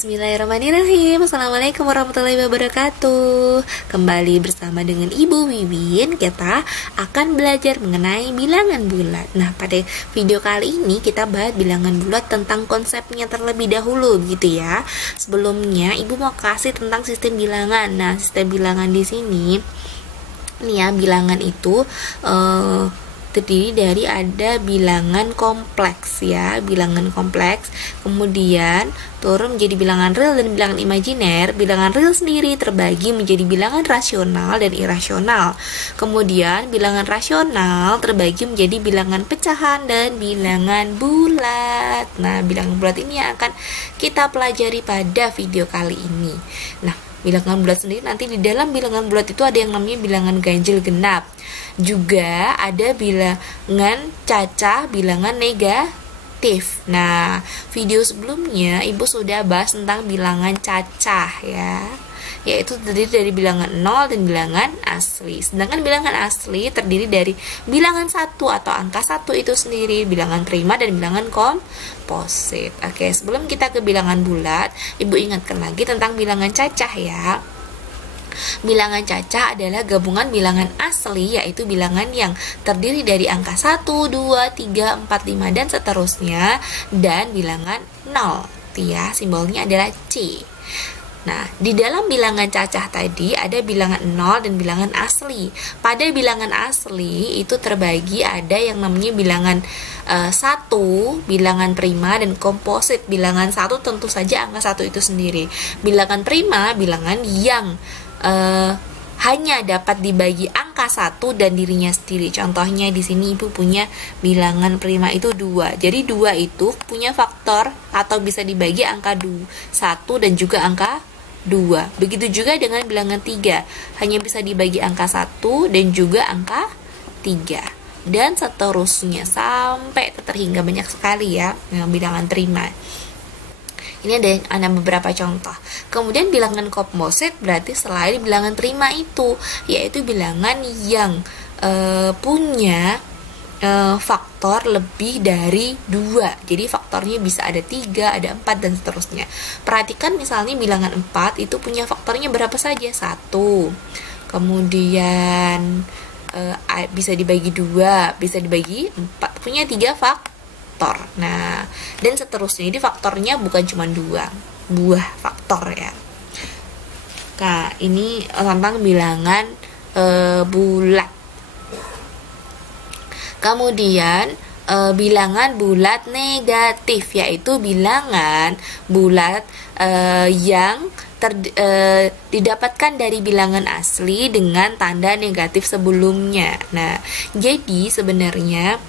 Bismillahirrahmanirrahim. Assalamualaikum warahmatullahi wabarakatuh. Kembali bersama dengan Ibu Wiwin, kita akan belajar mengenai bilangan bulat. Nah, pada video kali ini kita bahas bilangan bulat tentang konsepnya terlebih dahulu gitu ya. Sebelumnya Ibu mau kasih tentang sistem bilangan. Nah, sistem bilangan di sini nih ya, bilangan itu terdiri dari ada bilangan kompleks ya, bilangan kompleks, kemudian turun menjadi bilangan real dan bilangan imajiner. Bilangan real sendiri terbagi menjadi bilangan rasional dan irasional. Kemudian bilangan rasional terbagi menjadi bilangan pecahan dan bilangan bulat. Nah, bilangan bulat ini yang akan kita pelajari pada video kali ini. Nah, bilangan bulat sendiri nanti di dalam bilangan bulat itu ada yang namanya bilangan ganjil genap. Juga ada bilangan cacah, bilangan negatif. Nah, video sebelumnya Ibu sudah bahas tentang bilangan cacah ya, yaitu terdiri dari bilangan 0 dan bilangan asli. Sedangkan bilangan asli terdiri dari bilangan 1 atau angka 1 itu sendiri, bilangan prima dan bilangan komposit. Oke, sebelum kita ke bilangan bulat, Ibu ingatkan lagi tentang bilangan cacah ya. Bilangan cacah adalah gabungan bilangan asli, yaitu bilangan yang terdiri dari angka 1, 2, 3, 4, 5 dan seterusnya, dan bilangan 0 ya, simbolnya adalah C. Nah, di dalam bilangan cacah tadi ada bilangan 0 dan bilangan asli. Pada bilangan asli itu terbagi ada yang namanya bilangan 1, bilangan prima dan komposit. Bilangan 1 tentu saja angka 1 itu sendiri. Bilangan prima bilangan yang hanya dapat dibagi angka 1 dan dirinya sendiri. Contohnya di sini Ibu punya bilangan prima itu 2. Jadi 2 itu punya faktor atau bisa dibagi angka 1 dan juga angka 2. Begitu juga dengan bilangan 3, hanya bisa dibagi angka 1 dan juga angka 3. Dan seterusnya sampai terhingga banyak sekali ya dengan bilangan prima. Ini ada beberapa contoh. Kemudian bilangan komposit berarti selain bilangan prima itu, yaitu bilangan yang punya faktor lebih dari 2. Jadi faktornya bisa ada 3, ada 4 dan seterusnya. Perhatikan misalnya bilangan 4 itu punya faktornya berapa saja? 1. Kemudian bisa dibagi 2, bisa dibagi 4. Punya 3 faktor. Nah, dan seterusnya. Jadi faktornya bukan cuma 2 buah faktor ya. Nah, ini tentang bilangan bulat. Kemudian bilangan bulat negatif, yaitu bilangan bulat yang didapatkan dari bilangan asli dengan tanda negatif sebelumnya. Nah, jadi sebenarnya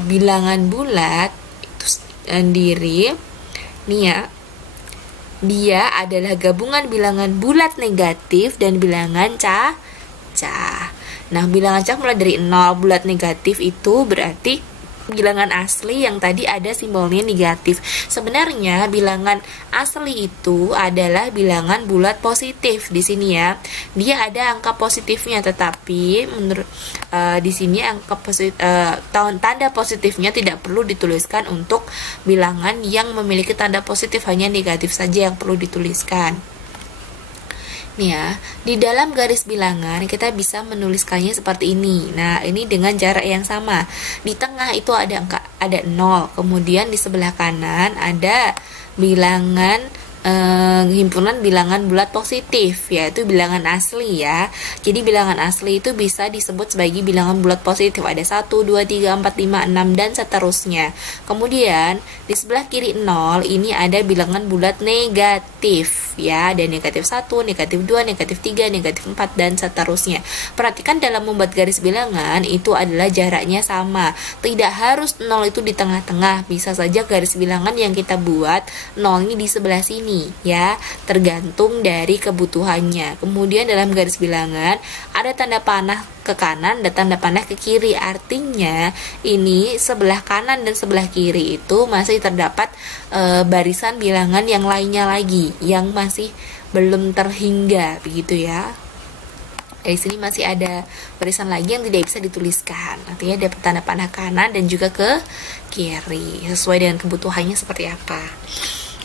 bilangan bulat itu sendiri nih ya, dia adalah gabungan bilangan bulat negatif dan bilangan cacah. Nah, bilangan cacah mulai dari 0, bulat negatif itu berarti bilangan asli yang tadi ada simbolnya negatif. Sebenarnya bilangan asli itu adalah bilangan bulat positif di sini ya. Dia ada angka positifnya, tetapi menurut di sini angka tanda positifnya tidak perlu dituliskan untuk bilangan yang memiliki tanda positif, hanya negatif saja yang perlu dituliskan. Nih ya, di dalam garis bilangan kita bisa menuliskannya seperti ini. Nah, ini dengan jarak yang sama. Di tengah itu ada angka 0. Kemudian di sebelah kanan ada bilangan himpunan bilangan bulat positif, yaitu bilangan asli ya. Jadi bilangan asli itu bisa disebut sebagai bilangan bulat positif. Ada 1, 2, 3, 4, 5, 6 dan seterusnya. Kemudian di sebelah kiri 0 ini ada bilangan bulat negatif ya. Ada negatif 1, negatif 2, negatif 3, negatif 4 dan seterusnya. Perhatikan dalam membuat garis bilangan itu adalah jaraknya sama. Tidak harus 0 itu di tengah-tengah. Bisa saja garis bilangan yang kita buat 0 ini di sebelah sini ya, tergantung dari kebutuhannya. Kemudian dalam garis bilangan ada tanda panah ke kanan dan tanda panah ke kiri. Artinya ini sebelah kanan dan sebelah kiri itu masih terdapat barisan bilangan yang lainnya lagi yang masih belum terhingga begitu ya. Di sini masih ada barisan lagi yang tidak bisa dituliskan. Artinya dapat tanda panah kanan dan juga ke kiri sesuai dengan kebutuhannya seperti apa.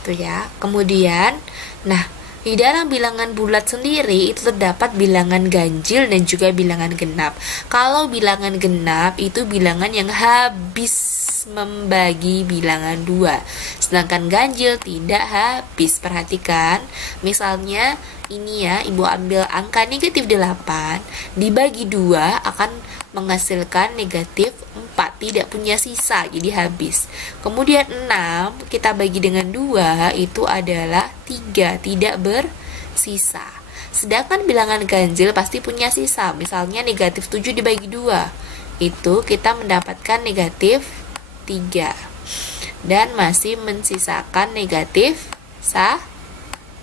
Tuh ya. Kemudian, nah, di dalam bilangan bulat sendiri itu terdapat bilangan ganjil dan juga bilangan genap. Kalau bilangan genap itu bilangan yang habis membagi bilangan 2. Sedangkan ganjil tidak habis. Perhatikan, misalnya ini ya, Ibu ambil angka negatif 8 dibagi 2 akan menghasilkan negatif 4, tidak punya sisa, jadi habis. Kemudian 6 kita bagi dengan 2 itu adalah 3, tidak bersisa. Sedangkan bilangan ganjil pasti punya sisa. Misalnya negatif 7 dibagi 2, itu kita mendapatkan negatif 3 dan masih mensisakan negatif 1.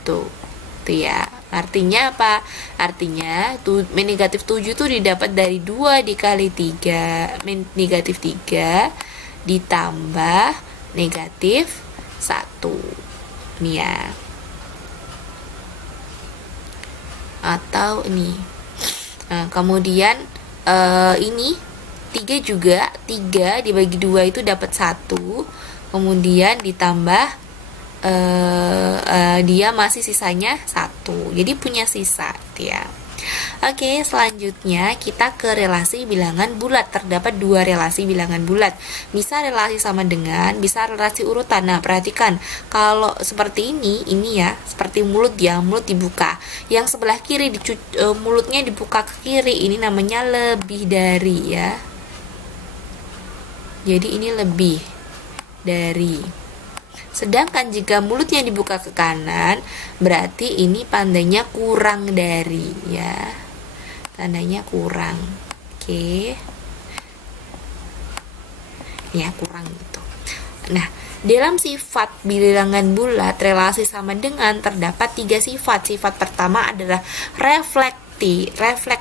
Tuh ya. Artinya apa? Artinya negatif 7 itu didapat dari 2 dikali 3, negatif 3 ditambah negatif 1. Nih ya. Atau ini. Nah, kemudian ini 3 juga, 3 dibagi 2 itu dapat 1. Kemudian ditambah dia masih sisanya 1, jadi punya sisa gitu ya. Oke, selanjutnya kita ke relasi bilangan bulat. Terdapat 2 relasi bilangan bulat, bisa relasi sama dengan, bisa relasi urutan. Nah, perhatikan, kalau seperti ini ya, seperti mulut ya, mulut dibuka, yang sebelah kiri mulutnya dibuka ke kiri, ini namanya lebih dari ya. Jadi ini lebih dari. Sedangkan jika mulutnya dibuka ke kanan, berarti ini tandanya kurang dari ya. Tandanya kurang. Oke. Ya, kurang gitu. Nah, dalam sifat bilangan bulat relasi sama dengan terdapat 3 sifat. Sifat pertama adalah refleksif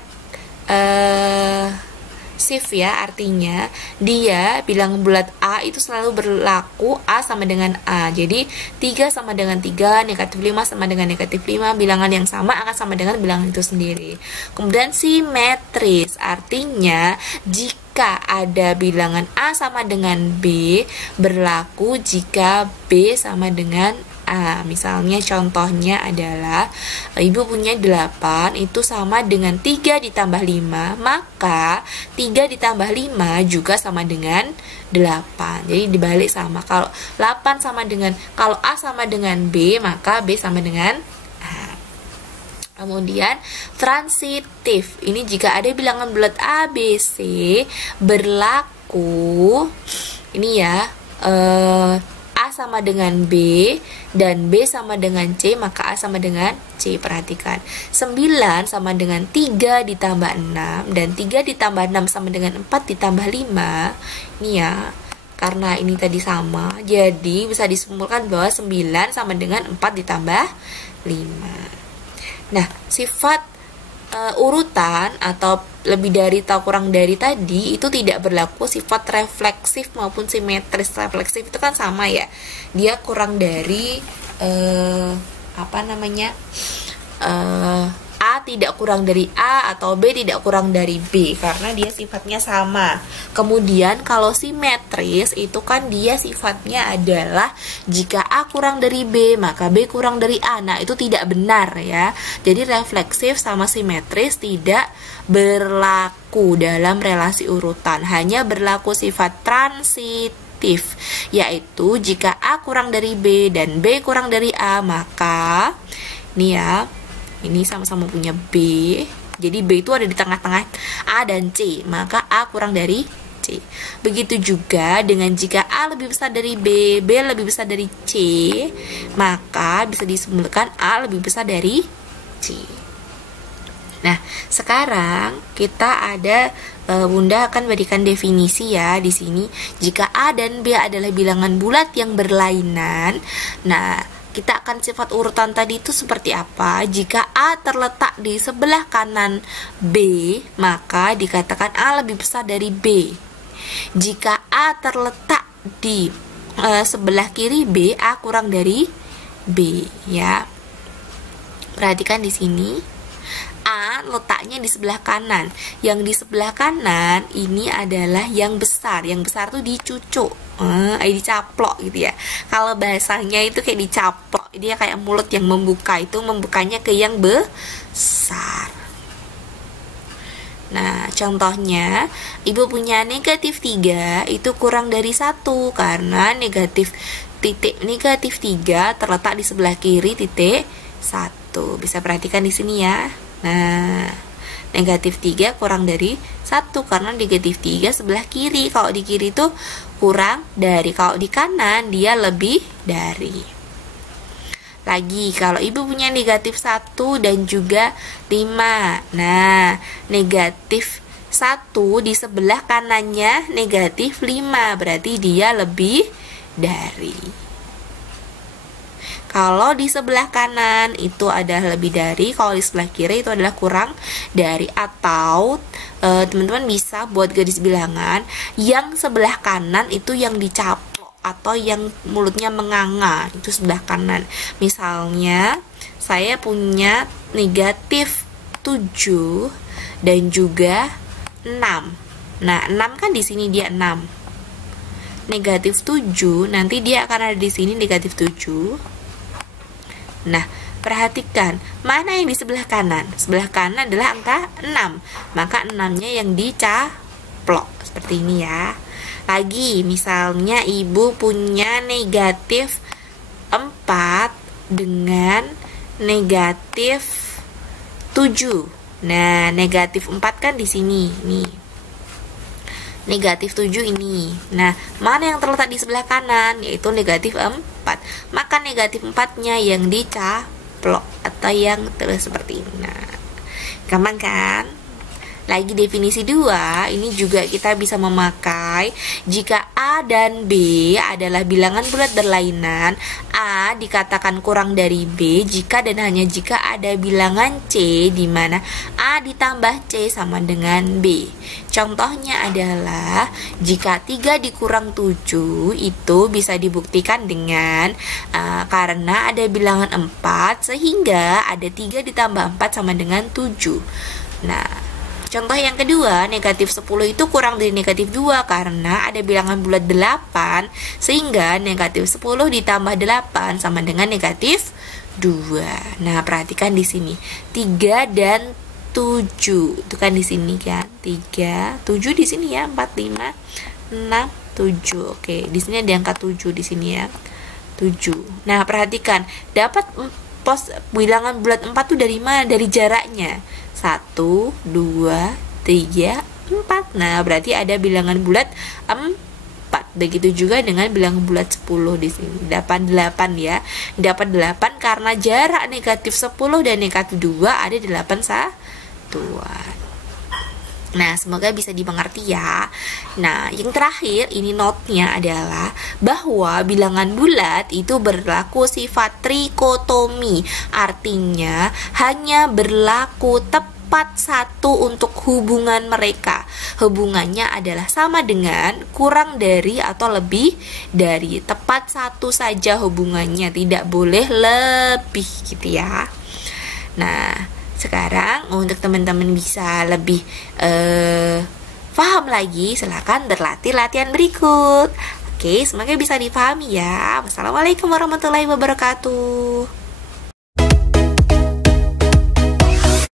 ya, artinya dia bilangan bulat A itu selalu berlaku A sama dengan A. Jadi 3 sama dengan 3, negatif 5 sama dengan negatif 5, bilangan yang sama akan sama dengan bilangan itu sendiri. Kemudian simetris, artinya jika ada bilangan A sama dengan B, berlaku jika B sama dengan A. Misalnya contohnya adalah Ibu punya 8 itu sama dengan 3 ditambah 5, maka 3 ditambah 5 juga sama dengan 8. Jadi dibalik sama. Kalau 8 sama dengan, kalau A sama dengan B, maka B sama dengan A. Kemudian transitif, ini jika ada bilangan bulat A, B, C berlaku ini ya, A sama dengan B dan B sama dengan C, maka A sama dengan C. Perhatikan, 9 sama dengan 3 ditambah 6 dan 3 ditambah 6 sama dengan 4 ditambah 5. Ini ya, karena ini tadi sama, jadi bisa disimpulkan bahwa 9 sama dengan 4 ditambah 5. Nah, sifat urutan atau lebih dari atau kurang dari tadi itu tidak berlaku sifat refleksif maupun simetris. Refleksif itu kan sama ya, dia kurang dari A tidak kurang dari A atau B tidak kurang dari B karena dia sifatnya sama. Kemudian kalau simetris itu kan dia sifatnya adalah jika A kurang dari B maka B kurang dari A. Nah, itu tidak benar ya. Jadi refleksif sama simetris tidak berlaku dalam relasi urutan, hanya berlaku sifat transitif, yaitu jika A kurang dari B dan B kurang dari A, maka ini ya, ini sama-sama punya B, jadi B itu ada di tengah-tengah A dan C, maka A kurang dari C. Begitu juga dengan jika A lebih besar dari B, B lebih besar dari C, maka bisa disimpulkan A lebih besar dari C. Nah, sekarang kita ada Bunda akan berikan definisi ya di sini. Jika A dan B adalah bilangan bulat yang berlainan, nah kita akan sifat urutan tadi itu seperti apa? Jika A terletak di sebelah kanan B, maka dikatakan A lebih besar dari B. Jika A terletak di sebelah kiri B, A kurang dari B ya. Perhatikan di sini. A karena letaknya di sebelah kanan. Yang di sebelah kanan ini adalah yang besar. Yang besar tuh dicucuk, dicaplok gitu ya. Kalau bahasanya itu kayak dicaplok, dia kayak mulut yang membuka, itu membukanya ke yang besar. Nah, contohnya, ibu punya negatif 3, itu kurang dari 1, karena titik negatif 3 terletak di sebelah kiri titik 1. Bisa perhatikan di sini ya. Nah, negatif 3 kurang dari 1, karena negatif 3 sebelah kiri. Kalau di kiri itu kurang dari, kalau di kanan dia lebih dari. Lagi, kalau ibu punya negatif 1 dan juga 5. Nah, negatif 1 di sebelah kanannya negatif 5, berarti dia lebih dari. Kalau di sebelah kanan itu adalah lebih dari, kalau di sebelah kiri itu adalah kurang dari. Atau teman-teman bisa buat garis bilangan, yang sebelah kanan itu yang dicaplok atau yang mulutnya menganga, itu sebelah kanan. Misalnya saya punya negatif 7 dan juga 6. Nah, 6 kan di sini dia 6. Negatif 7 nanti dia akan ada di sini negatif 7. Nah, perhatikan mana yang di sebelah kanan. Sebelah kanan adalah angka 6, maka 6-nya yang dicaplok seperti ini ya. Lagi, misalnya ibu punya negatif 4 dengan negatif 7. Nah, negatif 4 kan di sini, nih. Negatif 7 ini. Nah, mana yang terletak di sebelah kanan? Yaitu negatif 4. Maka negatif 4-nya yang dicaplok atau yang terus seperti ini. Nah, gampang kan? Lagi definisi 2, ini juga kita bisa memakai jika A dan B adalah bilangan bulat berlainan. A dikatakan kurang dari B jika dan hanya jika ada bilangan C di mana A ditambah C sama dengan B. Contohnya adalah jika 3 dikurang 7 itu bisa dibuktikan dengan karena ada bilangan 4 sehingga ada 3 ditambah 4 sama dengan 7. Nah, contoh yang kedua, negatif 10 itu kurang dari negatif 2 karena ada bilangan bulat 8 sehingga negatif 10 ditambah 8 sama dengan negatif 2. Nah, perhatikan di sini 3 dan 7. Itu kan di sini kan 3, 7 di sini ya, 4, 5, 6, 7. Oke, di sini ada angka 7 di sini ya. 7. Nah, perhatikan, dapat bilangan bulat 4 tuh dari mana? Dari jaraknya. 1, 2, 3, 4. Nah, berarti ada bilangan bulat 4. Begitu juga dengan bilangan bulat 10 di sini. Dapat 8 ya. Dapat 8 karena jarak negatif 10 dan negatif 2 ada 8 satuan. Nah, semoga bisa dimengerti ya. Nah, yang terakhir ini notnya adalah bahwa bilangan bulat itu berlaku sifat trikotomi. Artinya hanya berlaku tepat satu untuk hubungan mereka. Hubungannya adalah sama dengan kurang dari atau lebih dari. Tepat satu saja hubungannya, tidak boleh lebih gitu ya. Nah, sekarang untuk teman-teman bisa lebih paham lagi, silakan berlatih latihan berikut. Oke, semoga bisa dipahami ya. Wassalamualaikum warahmatullahi wabarakatuh.